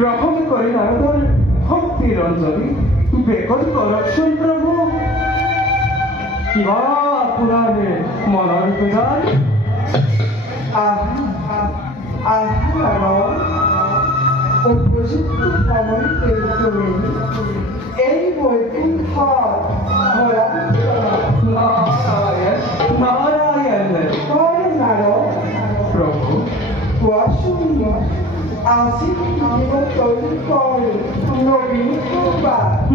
গ্রহণ করে নারদর ভক্তির অঞ্জলি বেকল করছেন প্রভু কিবা পুরাণে মনের পূজার উপযুক্ত সময় তুমি এই বৈকুণ্ঠ নারায়ণ নারায়ণ প্রভু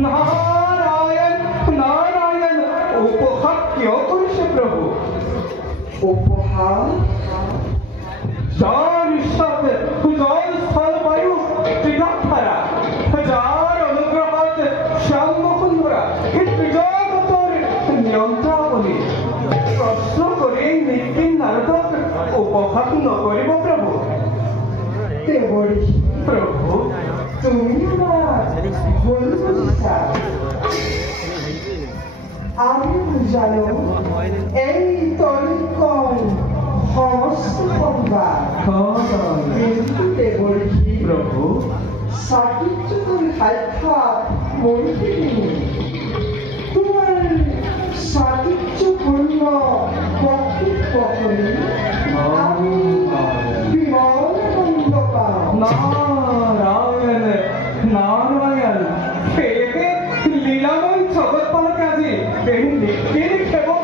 নারায়ণ নারায়ণ উপহার কেউ করেছে প্রভু উপহার যার সাথে জল স্থল বায়ু ত্রিগাধারা যার অনুগ্রহাত শ্যামমোহনরা ত্রিজগতর নিয়ন্ত্রণী প্রশ্ন করে নিত্যিন নারদক উপহার নকরিব প্রভু প্রভু তুমি ভুল বুঝিছা আমি জানো এই তরিকন সমস্ত সংবাদ কিন্তু দেবর্ষী প্রভু সাকিচ্যুতর সাক্ষাৎ বলখিনি তোমার সাকিচ্যপূর্ণ বক্তব্য করি আমি বিমল আনন্দ পাই নারায়ণ নারায়ণ লীলাময় জগৎপাল কাজে এই নিত্যের সেবক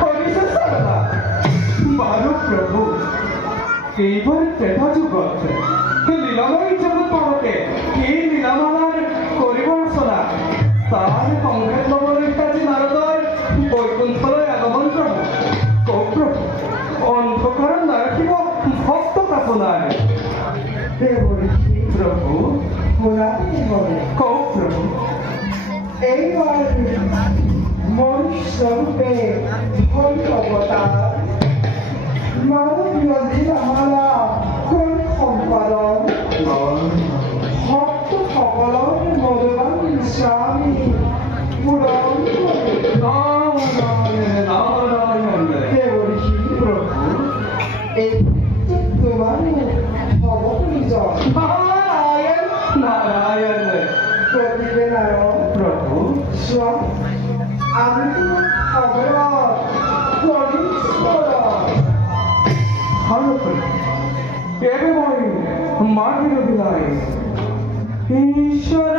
করিছে সারদা বালু প্রভু এইবার ত্রেতা যুগ লীলাময় জগৎপালকে এই লীলামালার করিব রচনা তার সংকেত লবণের কাজে নারদর বৈকুণ্ঠলৈ আগমন প্রভু প্রভু অন্ধকার নারাখিব ভক্ত কাপনার দেবর্ষী প্রভু পুরাণে বলে প্রভু এইবার মনুষ্যরূপে ধন অবতার মানবীয় লীলামালা কোন সম্পাদন ভক্ত সকলৰ মদবান স্বামী পূৰণ নাৰায়ণ দেবৰ্ষী প্ৰভু এই তোমাৰ হব নিজৰ নাৰায়ণ নাৰায়ণ প্ৰতিবেদন প্ৰভু চোৱা আমি খবৰত এবে মই মাটিৰ বিদায় ঈশ্বৰ